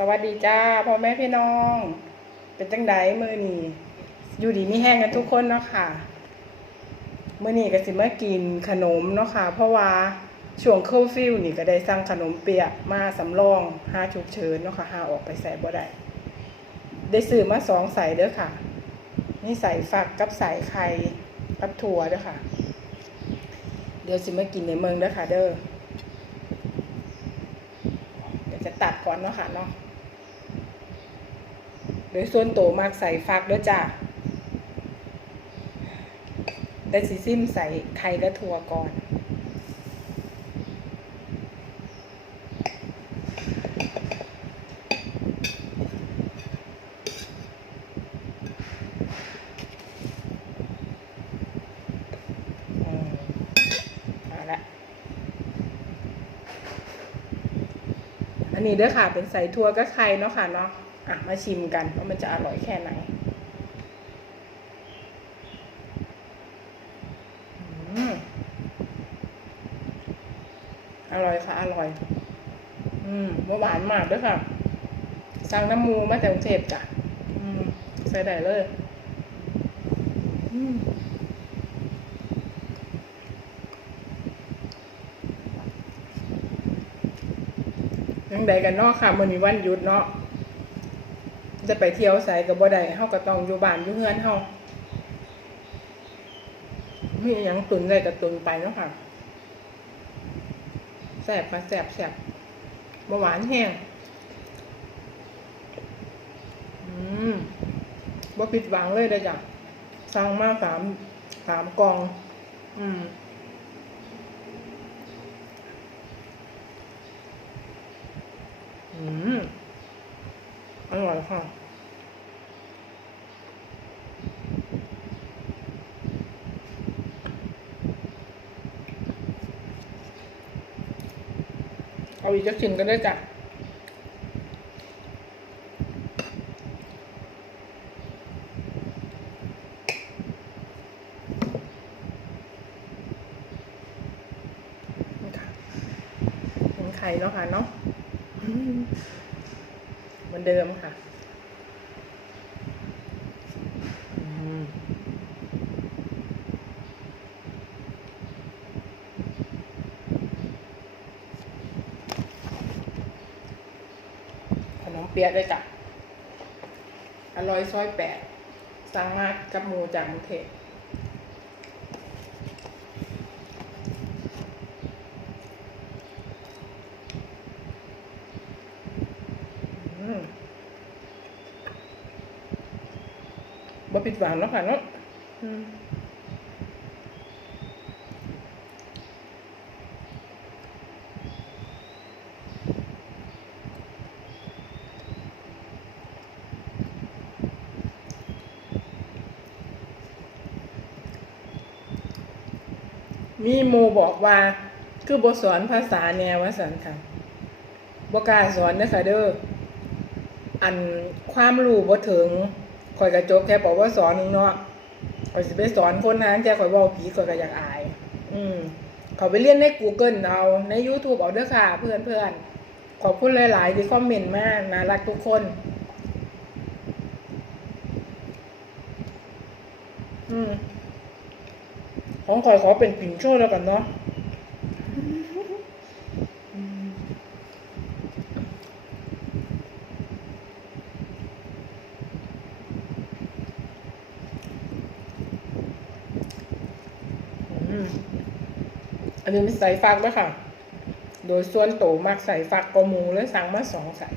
สวัสดีจ้าพ่อแม่พี่น้อง เป็นจังไดมือนี่อยู่ดีมีแห้งกันทุกคนเนาะค่ะมือนี่ก็สิมากินขนมเนาะค่ะ เพราะว่าช่วงเคอร์ฟิวนี่ก็ได้สั่งขนมเปียกมาสำรองห้าฉุกเฉินเนาะค่ะห้าออกไปใส่บ่ได้ได้ซื้อมาสองใส่เด้อค่ะนี่ใส่ฝักกับใส่ไข่กับถั่วเด้อค่ะ เดี๋ยวสิมากินในเมืองเด้อค่ะ เด้อเดี๋ยวจะตัดก่อนเนาะค่ะเนาะ โดยส่วนโตวมากใส่ฟักด้วยจ้ะได้สีซิมใส่ไข่กระถั่วก่อนอันนี้เด้อค่ะเป็นใส่ถั่วก็ไข่เนาะค่ะเนาะ อะมาชิมกันว่ามันจะอร่อยแค่ไหนอร่อยค่ะ อร่อย อืมบ่หวานมากด้วยค่ะ สั่งน้ำมูมาจากกรุงเทพจ้ะ อืม ใส่ได้เลย อืมยังใดกันเนาะค่ะมื้อนี้วันหยุดเนาะ จะไปเที่ยวไสก็บ่ได้เฮาก็ต้องอยู่บ้านอยู่เฮือนเฮามีหยังตุนได้ก็ตุนไปเนาะค่ะแซ่บค่ะแซ่บแซ่บบ่หวานแห้งอืมบ่ผิดหวังเลยเด้อจ้ะสั่งมาสามสามกอง อืมอืมอร่อย เอาอีกจะชิมกันด้วยจ้ะไข่เนาะค่ะเนาะเหมือนเดิมค่ะ ขนมเปี๊ยะด้วยจ้ะอร่อยซอยแปดสั่งมากับหมูจากกรุเทพอืมบ่ผิดหวังแล้วค่ะเนาะ มมีหมูบอกว่า คือบทสอนภาษาแนววสันค่ะบกาสอนเด้อค่ะเด้ออันความรู้บ่ถึงข่อยกระจกแค่บอกว่าสอนนึงเนาะขอยสิไปสอนคนนั้นแค่ข่อยว้าผีขอยก็อยากอาย อืมเขาไปเรียนใน Google เอาใน YouTube เอาเด้อค่ะ เพื่อนเพื่อนๆขอบคุณหลาย ๆ ที่คอมเมนต์มาน่ารักทุกคน อืม ของข่อยขอเป็นปิ่นโชว์แล้วกันเนาะอันนี้มีใส่ฟักด้วยค่ะ โดยส่วนโตมากใส่ฟักกมูเลยสั่งมาสองใส่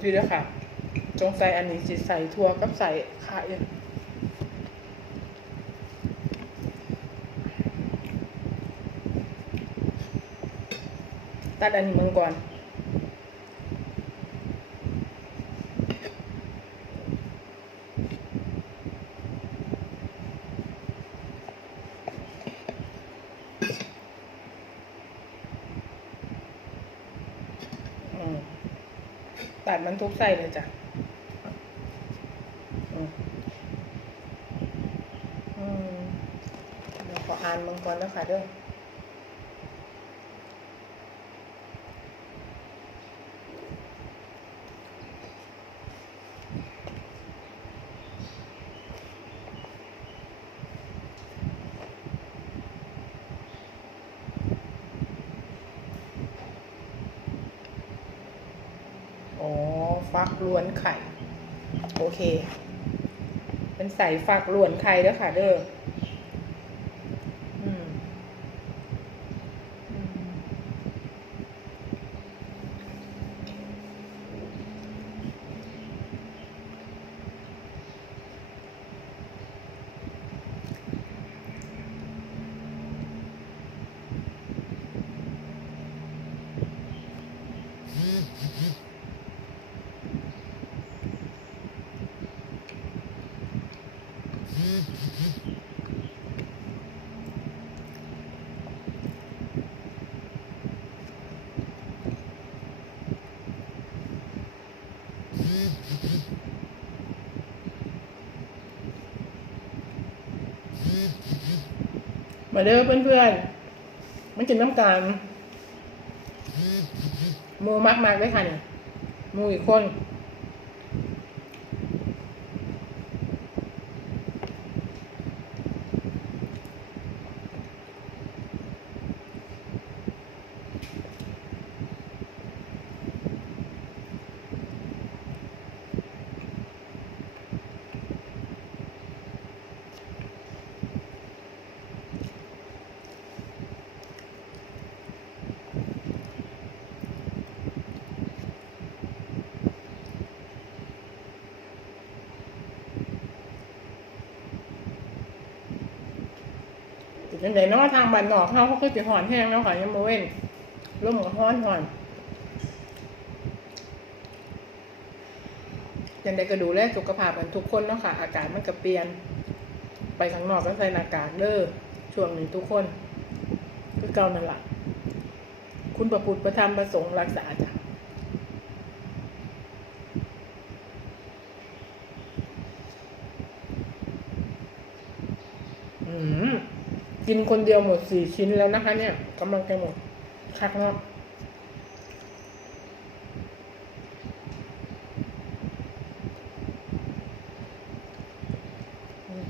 พี่ด้วยค่ะ จงใส่อันนี้จิใส่ทั่วกับใส่ข่ตัดอันนี้มึงก่อน ตัดมันทุกใส่เลยจ้ะอืมอืมเดี๋ยวขออ่านมังกรแล้วค่ะเด้อ ฟักล้วนไข่ โอเค เป็นใส่ฟักล้วนไข่เด้อค่ะเด้ออืมอืม มาเด้อเพื่อนๆมันกินน้ำตาลมูมากๆเลยค่ะเนี่ยมูอีกคน จังไดเนาะทางบ้านนอกเฮาเขาก็สิหอนแห้งแล้วค่ะยังบ่เว้นลมก็ฮ้อนหอนจังไดก็ดูแลสุขภาพกันทุกคนเนาะค่ะ อากาศมันก็เปลี่ยน ไปข้างนอกก็ใส่หน้ากากเด้อช่วงนี้ทุกคนคือเก่านั่นล่ะคุณประพุทธประธรรมประสงค์รักษาจ้ะอืม กินคนเดียวหมดสี่ชิ้นแล้วนะคะ เนี่ยกำลังจะหมดคักเนาะอืม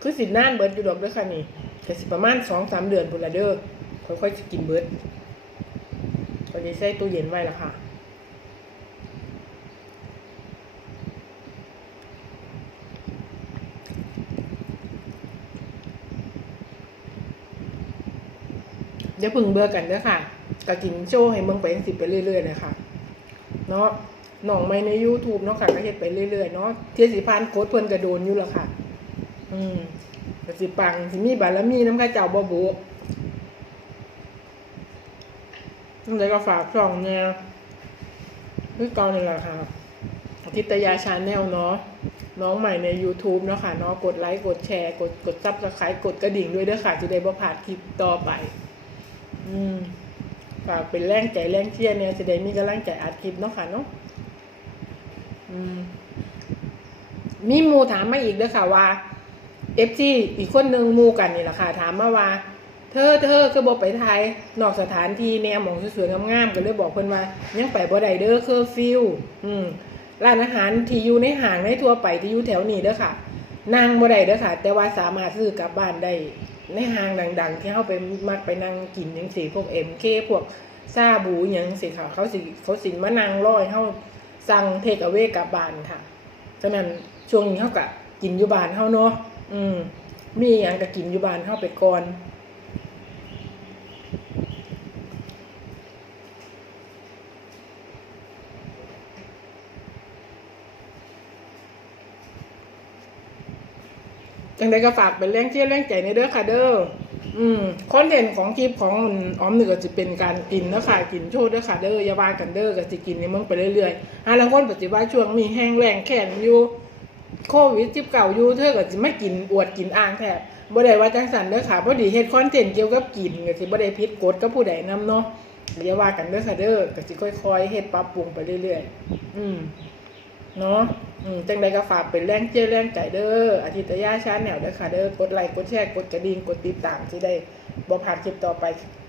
คือสิน่านเบิร์ดอยู่ดอกด้วยค่ะนี่แต่สิประมาณสองสามเดือนพุ่นละเด้อค่อยๆจะกินเบิร์ดตอนนี้ใส่ตู้เย็นไว้และค่ะ อย่าพึ่งเบื่อกันเด้อค่ะก็กินโชว์ให้เมืองไปสิไปเรื่อยๆเลยค่ะ เนาะหน่องไม่ใน YouTube เนาะค่ะก็เฮ็ดไปเรื่อยๆเนาะเทียสิพานโคตรเพิ่นก็โดนอยู่แล้วค่ะ อืมก็สิปังสิมีบารมีน้ำข้าเจ้าบ่บุนั่นเลยก็ฝากช่องแนวคือเก่านี่แหละค่ะทิตยาชาแนลเนาะน้องใหม่ใน YouTube เนาะค่ะเนาะกดไลค์กดแชร์ กดกดซับสไครต์กดกระดิ่งด้วยเด้อค่ะจะได้บ่พลาดคลิปต่อไป อืมฝากเป็นแรงใจแรงเชียร์เนี่ยจะได้มีกำลังใจอัดคลิปเนาะค่ะเนาะอืมมีมูถามมาอีกเด้อค่ะว่าเอฟซีอีกคนหนึ่งมูกันนี่แหละค่ะ ถามมาว่า เธอเธอคือบอกไปไทยนอกสถานที่แนวหมองสวยๆงามๆก็เลยบอกเพิ่นว่ายังไปบ่ได้เด้อเคอร์ฟิวอืมร้านอาหารที่อยู่ในห้างในทั่วไปที่อยู่แถวนี้เด้อค่ะนั่งบ่ได้เด้อค่ะ แต่ว่าสามารถซื้อกลับบ้านได้ ในห้างดัง ๆ ที่เขาไปมักไปนั่งกินยังสีพวกเอ็มเคพวกซาบูยังสิค่ะเขาสิเขาสิมานั่งร้อยเขาสั่งเทคเอาไว้กลับบานค่ะฉะนั้นช่วงนี้เขากะกินอยู่บานเขาเนาะอืมมีอย่างกะกินอยู่บานเขาไปก่อน จังใดก็ฝากเป็นแรงเชียร์แรงใจในเด้อค่ะเด้ออืมคอนเทนต์ของคลิปของออมหนึ่งก็จะเป็นการกินเด้อค่ะกินโชว์เด้อค่ะเด้ออย่าว่ากันเด้อก็จะกินในเมืองไปเรื่อยๆอะแล้วคนปฏิบัติช่วงมีแห้งแรงแข็งอยู่โควิดจิบเก่าอยู่เธอก็จะไม่กินอวดกินอ่างแทบบ่ได้ว่าจังสันเด้อค่ะพอดีเฮ็ดคอนเทนต์เกี่ยวกับกินก็สิบ่ได้ผิดกฎกับผู้ใดนํเนาะอย่าว่ากันเด้อค่ะเด้อก็สิค่อยๆเฮ็ดปรับปรุงไปเรื่อยๆ อืม เนาะอืมจังใดก็ฝากเป็นแรงเจียร์แรงใจเด้ออาทิตยาชาแนวเด้อค่ะเด้อกดไลค์กดแชร์กดกระดิ่งกดติดตามที่ได้บ่ผ่านคลิปต่อไป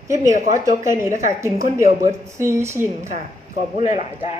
คลิปนี้ก็ขอจบแค่นี้แล้วค่ะกินคนเดียวเบิร์ดซีชินค่ะขอบคุณหลาย ๆ จ้า